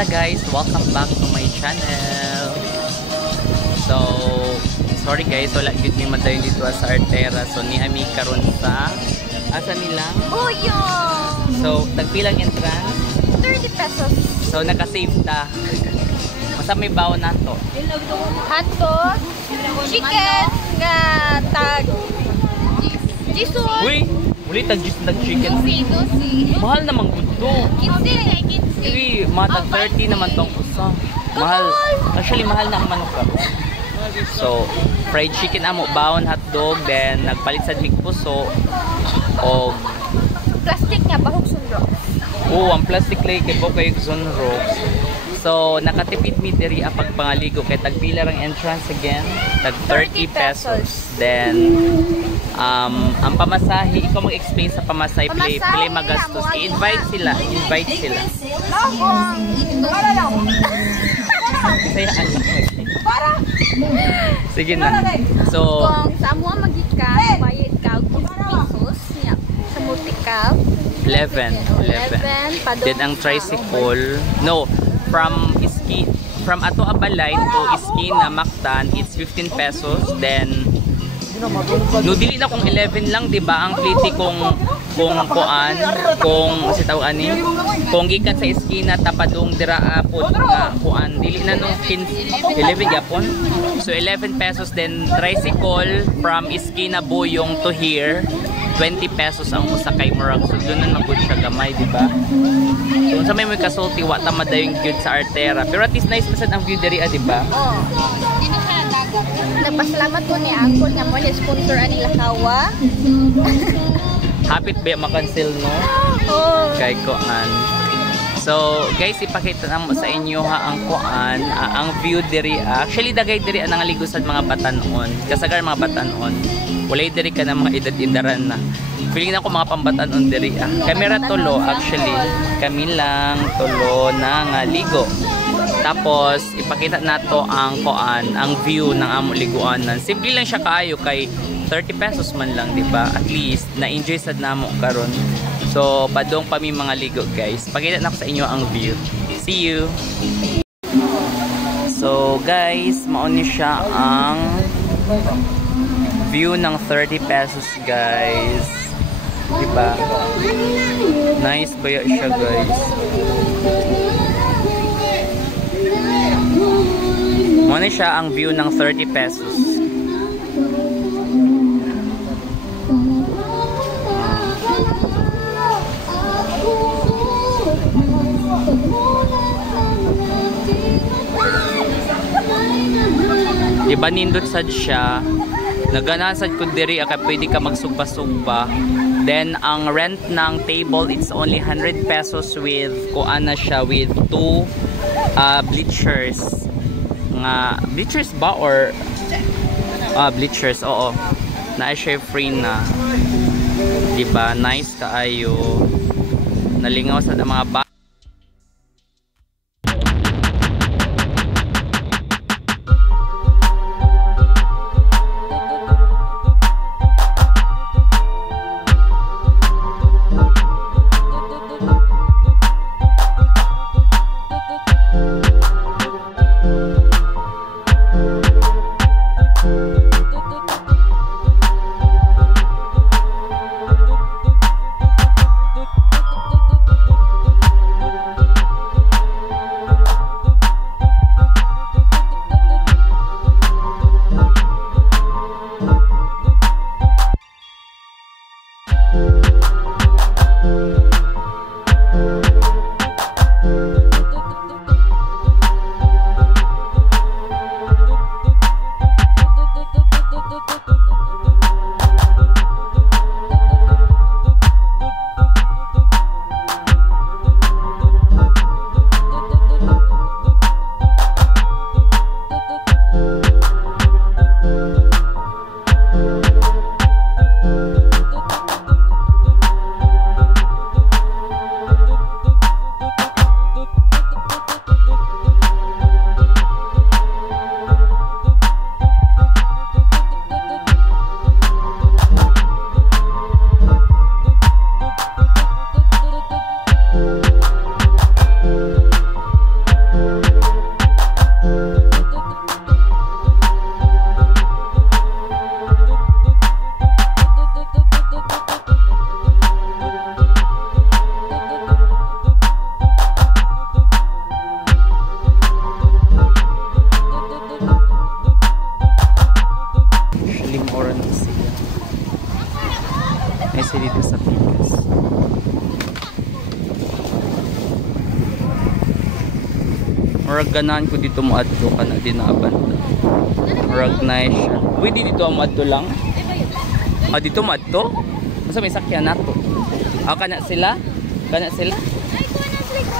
Hello guys, welcome back to my channel. So, sorry guys, wala gud mi madayon dito sa Artera. So ni ami karon sa asa nilang Buyong! So, tagpilang entrance? 30 pesos. So, naka-save ta. Masa may bawo nato? Hotdog, chicken, nga tag. Jisoo. Uy, uli tag-chicken. Dosi. Mahal naman gud to. 15. Uy, matag 30 naman tong usa. Mahal. Actually, mahal na ang manok ka. So, fried chicken amo, bawon hotdog, then nagpalit sa mig puso o Plastic nga, bahog sunro. ang plastic lay kay ko kay sunro. So, nakatipid mi diri ang pagpangaligo kay tagpila ang entrance again, tag 30 pesos. Then ang pamasahe, ikaw mag-explain sa pamasahe, play magastos. I-invite sila. Sige na. So, kung sa amo magikan, bayad ka 2 pesos niya. Sa multi-cap 11. Then ang tricycle, no, from Ato Abalay to Iskina Mactan, it's 15 pesos. Then no, dili na kung 11 lang, di ba? Ang pliti kung si tawag ani, kung gikan sa Iskina tapadong dira apod nga kuan, dili na no 11 yapon. So 11 pesos. Then tricycle from Iskina Buyong to here, 20 pesos ang usakay murag. So doon na magud siya gamay, di ba? So sa may kasulti wa ta madayong gyud sa Artera. Pero at least nice pasad ang view diri, di ba? Oh. Dino ka dagat. Nagpasalamat ko ni Uncle nga mo ni sponsor ani Lakawa. Hapit ba makancel no? Oh. Kay kuan. So guys, ipakita na mo sa inyo ha ang kuan, ang view diri. Actually dagay diri ang nangaligo sa mga batanon. Kasagar mga batanon. Walay diri ka na mga edad-edaran na. Feeling na ko mga pambatanon diri. Kamera tulo actually. Kami lang tulo na nga ligo. Tapos ipakita nato ang kuan, ang view ng amo liguanan. Simple lang siya kaayo kay 30 pesos man lang, di ba? At least na-enjoy sad namo karon. So padong pa mi mga ligo guys. Pakita na ko sa inyo ang view. See you. So guys, mao ni siya ang view ng 30 pesos guys. Diba? Nice ba siya guys? Mao ni siya ang view ng 30 pesos. Diba nindot sad siya. Naganahan sad kun diri kay pwede ka magsugba-sugba. Then ang rent ng table it's only 100 pesos with kuan na siya with 2 bleachers. Bleachers ba or bleachers, oo. Na siya free na. Diba? Nice kaayo. Nalingaw sa mga kasi dito sa Pikas. Murag ganahan ko dito mo adto kana din na abanda. Murag nice siya. Uy, dito mo adto lang. Ah, dito mo adto? Basta may sakyan nato. Ah, kana sila? Kana sila? Ay, kuha na sila.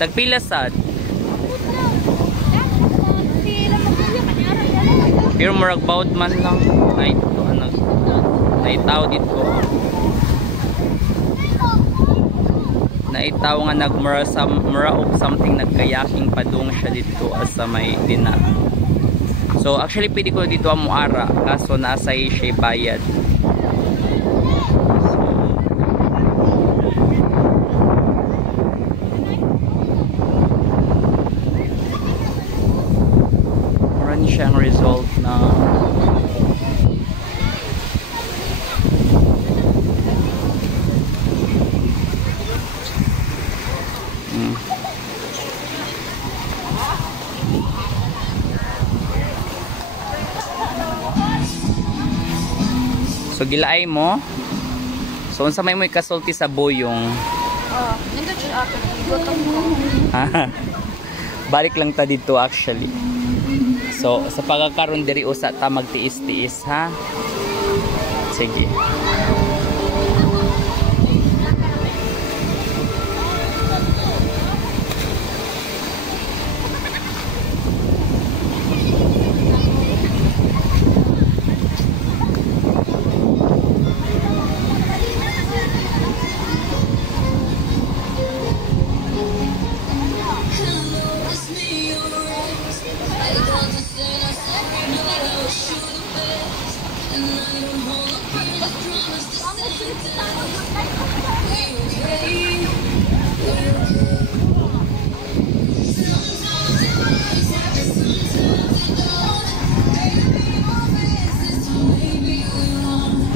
Tagpila sad. Pero murag bawd man lang. Ay, ito ano. Naitaw dito. Naitaw nga nagmura og something nagkayaking padung siya dito sa may dina. So actually pwede ko dito ang muara kaso nasa siya bayad. Mura ni siyang result na so gilaay mo. So unsa may mo ikasulti sa boyong? Nandun siya ako. Gutom ko. Balik lang ta dito actually. So sa pagkakaroon diri usa ta magtiis-tiis ha. Sige.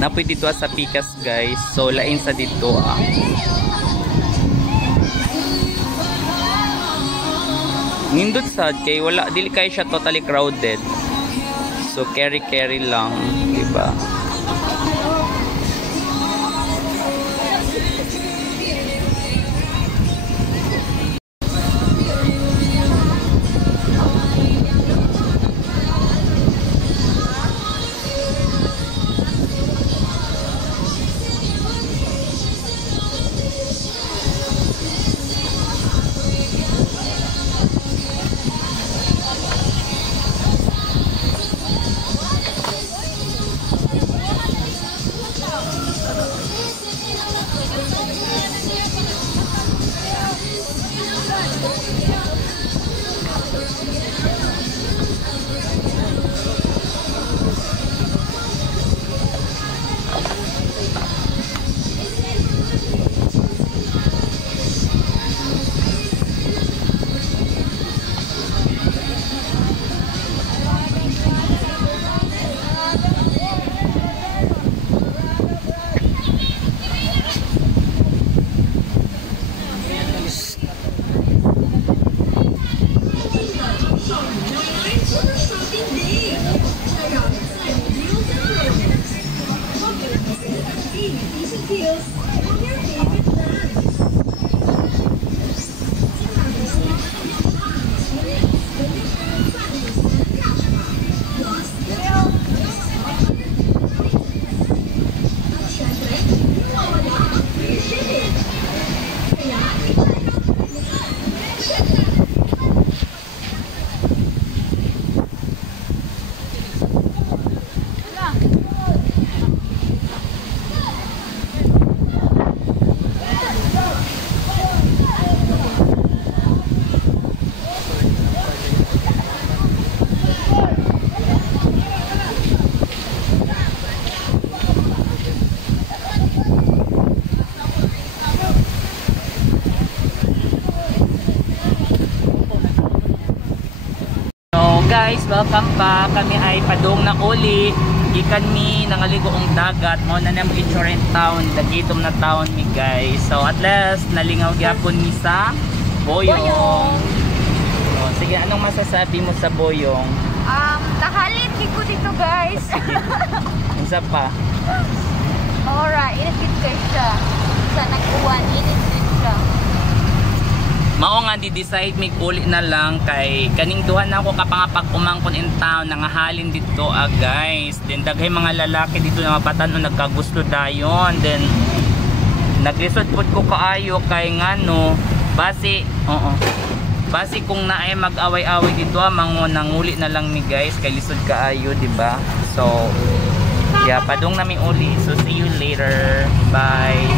Napoy dito sa Pikas guys. So lain sa dito nindot sad kay wala dili kay siya totally crowded. So carry lang, di ba? Guys, welcome back. Kami ay padung na uli. Gikan mi nangaligo ang dagat. Mao na namo Ituren town, dagitom na town mi guys. So at last nalingaw gyapon mi sa Boyong. So, sige, anong masasabi mo sa Boyong? Tahalit ko dito guys. guys. Isa pa. Ora, init kay siya. Sa nag-uwan, init siya. Mao nga di-decide mig uli na lang kay kaning duha na ako kapangapag umangkon in town nangahalin dito guys. Then daghay mga lalaki dito na mabatan no nagkagusto dayon. Then naglisod pud ko kaayo kay ngano base base kung naay mag-away-away dito mango nanguli na lang ni guys kay lisod kaayo, di ba? So yeah, padung nami uli. So see you later. Bye.